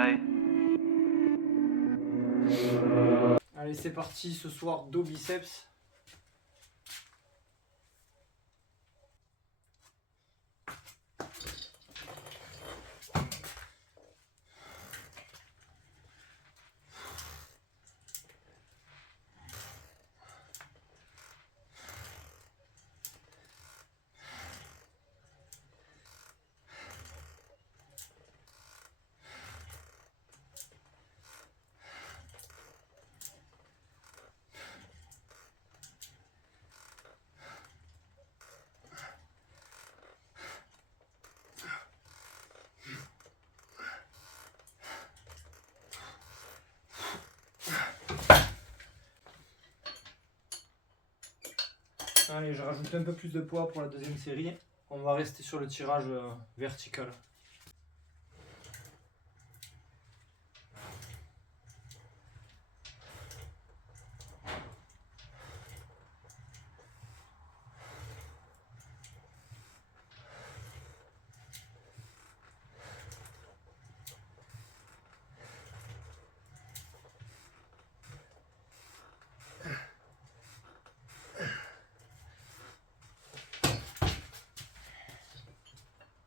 Allez. Allez, c'est parti ce soir, dos biceps. Allez, je rajoute un peu plus de poids pour la deuxième série. On va rester sur le tirage vertical.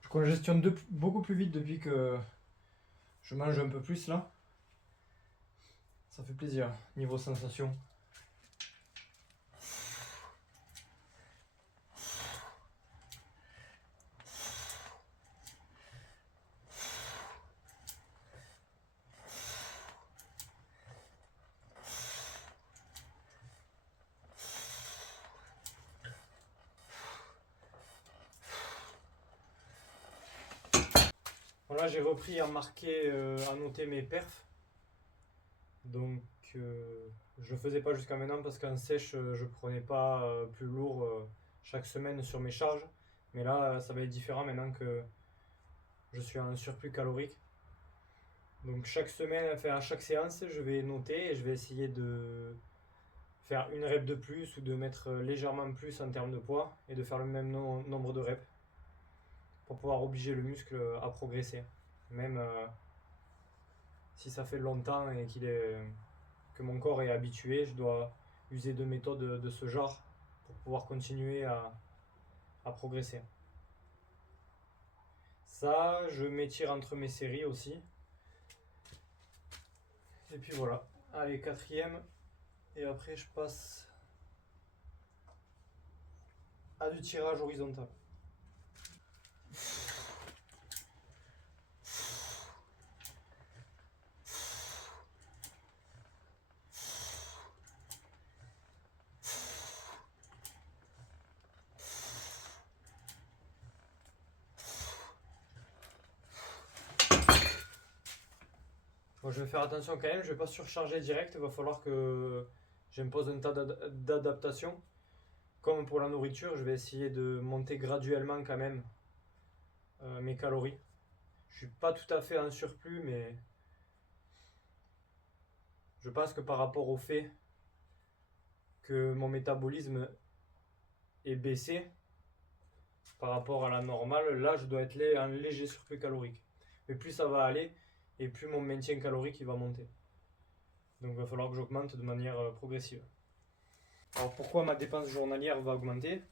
Je congestionne beaucoup plus vite depuis que je mange un peu plus là. Ça fait plaisir, niveau sensation. Voilà, j'ai repris à marquer, à noter mes perfs. Donc je ne faisais pas jusqu'à maintenant parce qu'en sèche je prenais pas plus lourd chaque semaine sur mes charges. Mais là ça va être différent maintenant que je suis en surplus calorique. Donc chaque semaine, enfin à chaque séance, je vais noter et je vais essayer de faire une rep de plus ou de mettre légèrement plus en termes de poids et de faire le même nombre de reps pour pouvoir obliger le muscle à progresser. Même si ça fait longtemps et que mon corps est habitué, je dois user de méthodes de ce genre pour pouvoir continuer à progresser. Ça, je m'étire entre mes séries aussi. Et puis voilà. Allez, quatrième. Et après, je passe à du tirage horizontal. Bon, je vais faire attention quand même, je ne vais pas surcharger direct, il va falloir que j'impose un tas d'adaptations. Comme pour la nourriture, je vais essayer de monter graduellement quand même mes calories. Je suis pas tout à fait en surplus, mais je pense que par rapport au fait que mon métabolisme est baissé par rapport à la normale, là je dois être en léger surplus calorique. Mais plus ça va aller, et plus mon maintien calorique il va monter. Donc il va falloir que j'augmente de manière progressive. Alors pourquoi ma dépense journalière va augmenter?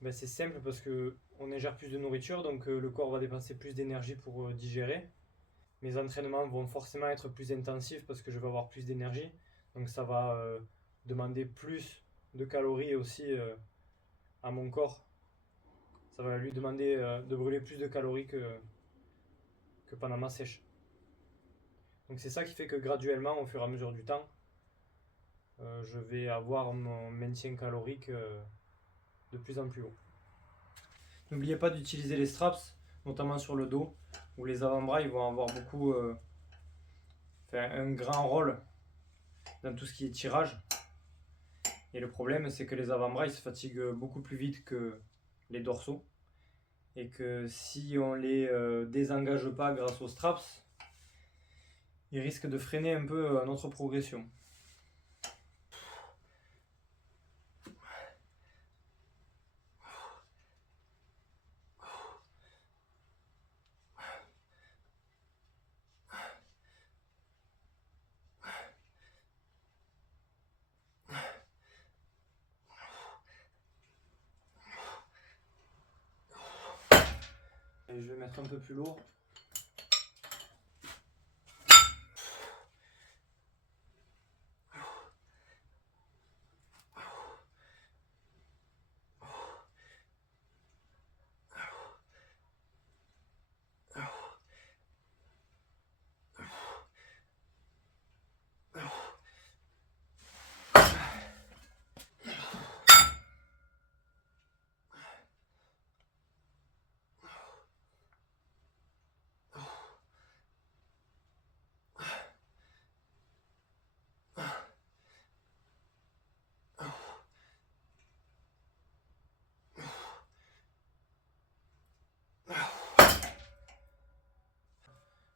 Ben, c'est simple parce qu'on ingère plus de nourriture, donc le corps va dépenser plus d'énergie pour digérer. Mes entraînements vont forcément être plus intensifs parce que je vais avoir plus d'énergie. Donc ça va demander plus de calories aussi à mon corps. Ça va lui demander de brûler plus de calories que pendant ma sèche. Donc c'est ça qui fait que graduellement, au fur et à mesure du temps, je vais avoir mon maintien calorique de plus en plus haut. N'oubliez pas d'utiliser les straps, notamment sur le dos, où les avant-bras ils vont avoir un grand rôle dans tout ce qui est tirage. Et le problème, c'est que les avant-bras ils se fatiguent beaucoup plus vite que les dorsaux. Et que si on les désengage pas grâce aux straps, ils risquent de freiner un peu notre progression. mettre un peu plus lourd.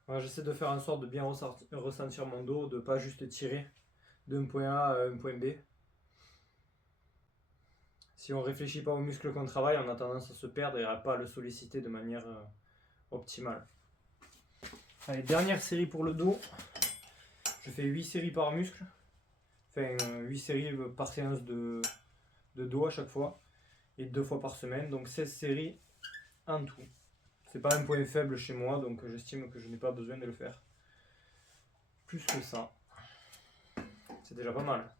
Voilà, j'essaie de faire en sorte de bien ressentir mon dos, de pas juste tirer d'un point A à un point B. Si on ne réfléchit pas aux muscles qu'on travaille, on a tendance à se perdre et à ne pas le solliciter de manière optimale. Allez, dernière série pour le dos. Je fais 8 séries par muscle. Enfin, 8 séries par séance de dos à chaque fois. Et 2 fois par semaine. Donc 16 séries en tout. C'est pas un point faible chez moi, donc j'estime que je n'ai pas besoin de le faire plus que ça. C'est déjà pas mal.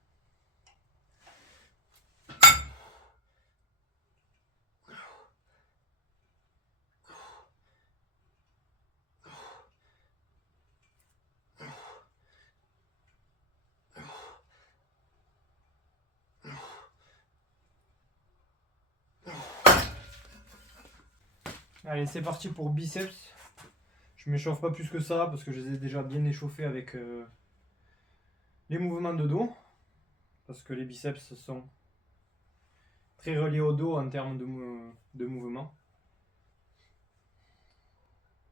Allez, c'est parti pour biceps. Je m'échauffe pas plus que ça parce que je les ai déjà bien échauffés avec les mouvements de dos. Parce que les biceps sont très reliés au dos en termes de mouvement.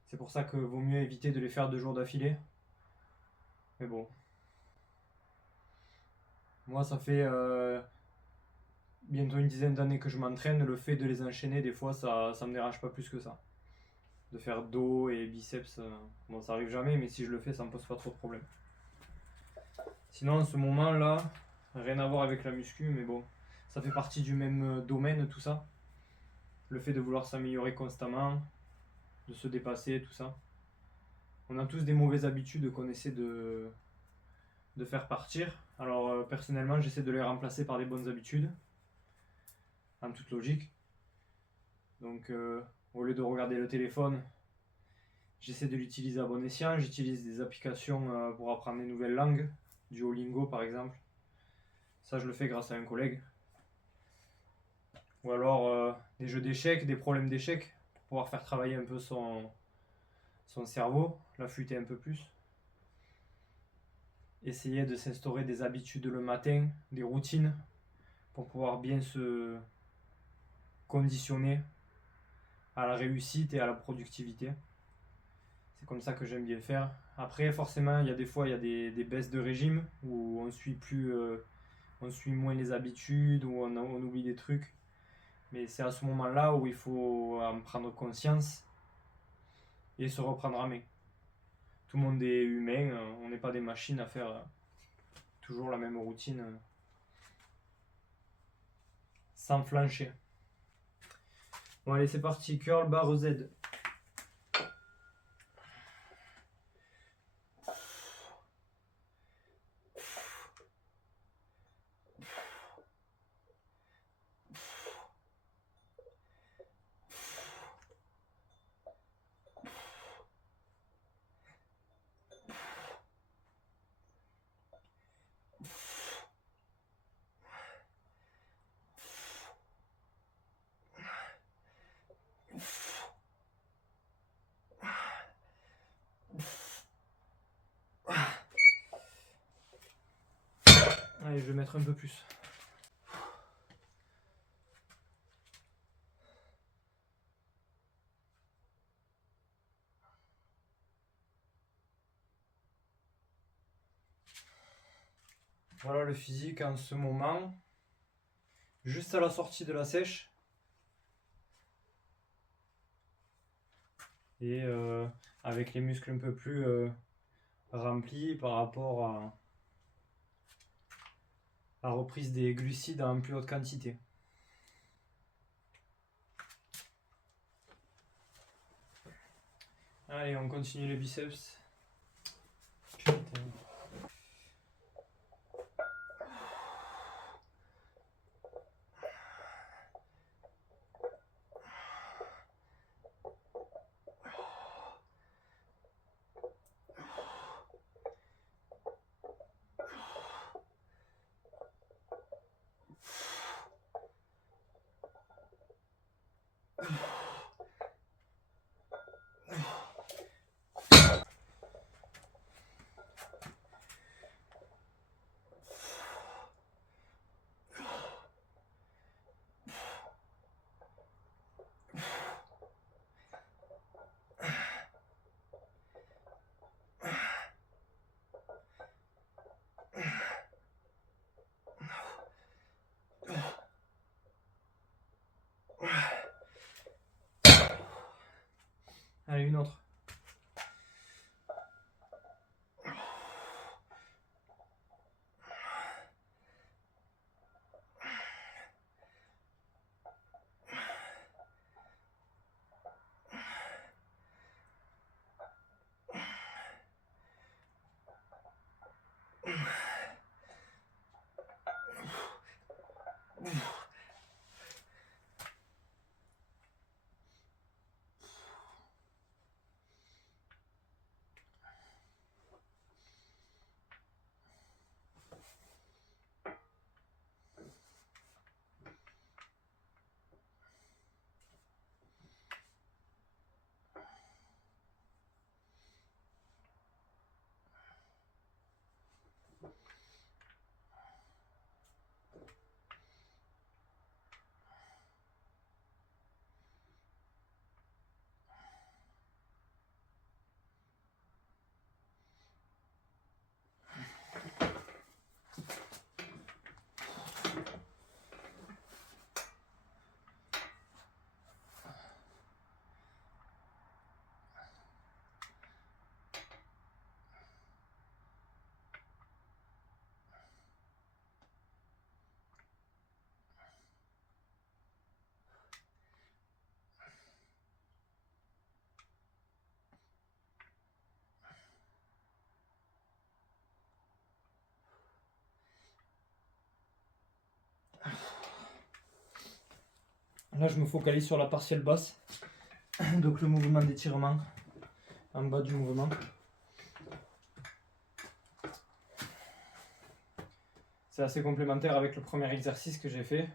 C'est pour ça que vaut mieux éviter de les faire 2 jours d'affilée. Mais bon. Moi, ça fait bientôt une dizaine d'années que je m'entraîne. Le fait de les enchaîner, des fois, ça me dérange pas plus que ça. De faire dos et biceps, bon, ça arrive jamais, mais si je le fais, ça me pose pas trop de problème. Sinon, en ce moment-là, rien à voir avec la muscu, mais bon, ça fait partie du même domaine, tout ça. Le fait de vouloir s'améliorer constamment, de se dépasser, tout ça. On a tous des mauvaises habitudes qu'on essaie de faire partir. Alors, personnellement, j'essaie de les remplacer par des bonnes habitudes, en toute logique. Donc, au lieu de regarder le téléphone, j'essaie de l'utiliser à bon escient. J'utilise des applications pour apprendre des nouvelles langues, Duolingo par exemple. Ça, je le fais grâce à un collègue. Ou alors des jeux d'échecs, des problèmes d'échecs, pour pouvoir faire travailler un peu son cerveau, l'affûter un peu plus. Essayer de s'instaurer des habitudes le matin, des routines, pour pouvoir bien se conditionner à la réussite et à la productivité. C'est comme ça que j'aime bien faire. Après, forcément, il y a des fois, il y a des baisses de régime où on suit moins les habitudes, où on oublie des trucs. Mais c'est à ce moment-là où il faut en prendre conscience et se reprendre en main. Tout le monde est humain, on n'est pas des machines à faire toujours la même routine sans flancher. Bon allez, c'est parti, curl barre Z. Allez, je vais mettre un peu plus. Voilà le physique en ce moment. Juste à la sortie de la sèche. Et avec les muscles un peu plus remplis par rapport à la reprise des glucides en plus haute quantité. Allez, on continue les biceps. Putain. Allez, une autre. Là, je me focalise sur la partielle basse, donc le mouvement d'étirement en bas du mouvement. C'est assez complémentaire avec le premier exercice que j'ai fait,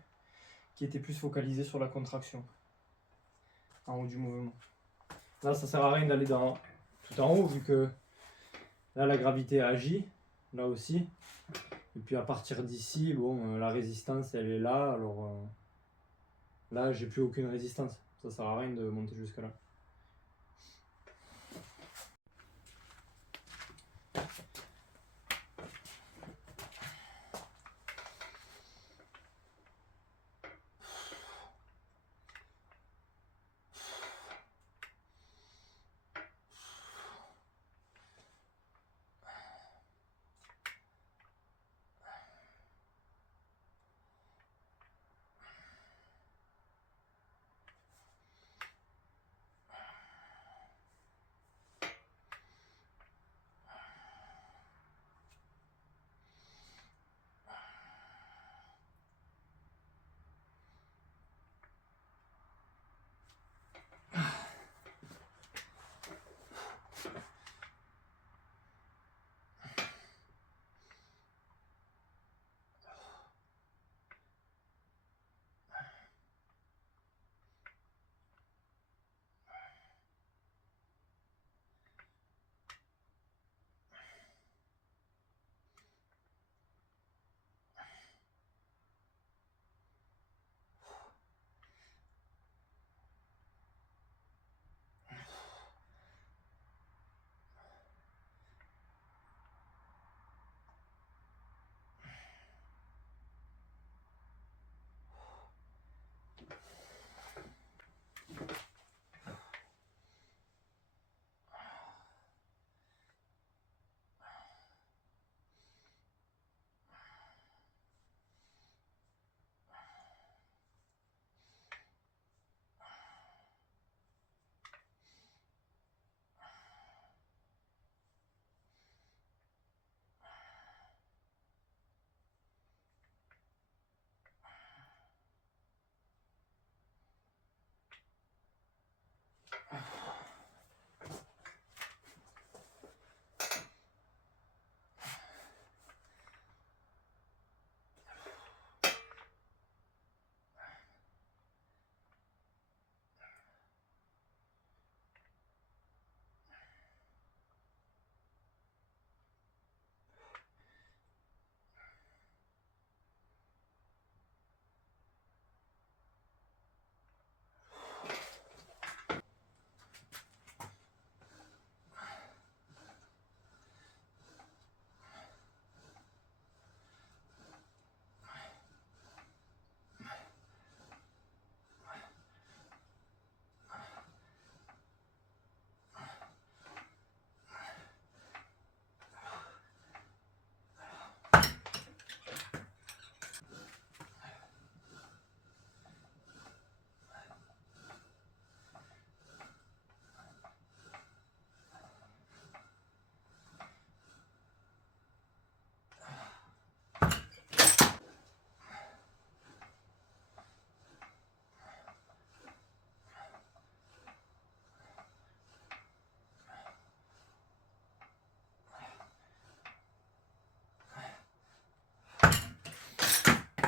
qui était plus focalisé sur la contraction en haut du mouvement. Là, ça sert à rien d'aller tout en haut, vu que là, la gravité agit, là aussi. Et puis à partir d'ici, bon, la résistance, elle est là, alors là, j'ai plus aucune résistance. Ça sert à rien de monter jusque là.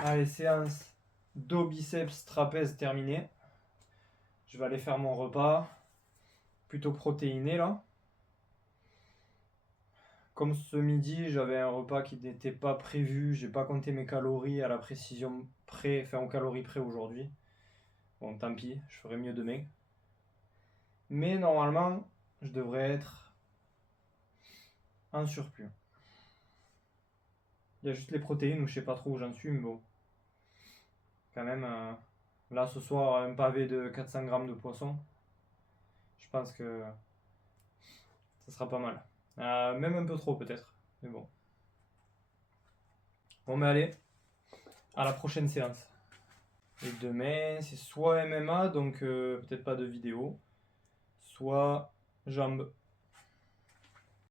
Allez, séance dos, biceps, trapèze terminée. Je vais aller faire mon repas. Plutôt protéiné là. Comme ce midi, j'avais un repas qui n'était pas prévu. J'ai pas compté mes calories à la précision près, enfin aux calories près aujourd'hui. Bon, tant pis, je ferai mieux demain. Mais normalement, je devrais être en surplus. Il y a juste les protéines où je sais pas trop où j'en suis, mais bon. Quand même, là ce soir, un pavé de 400 grammes de poisson. Je pense que ça sera pas mal. Même un peu trop peut-être, mais bon. Bon, mais allez, à la prochaine séance. Et demain, c'est soit MMA, donc peut-être pas de vidéo, soit jambes.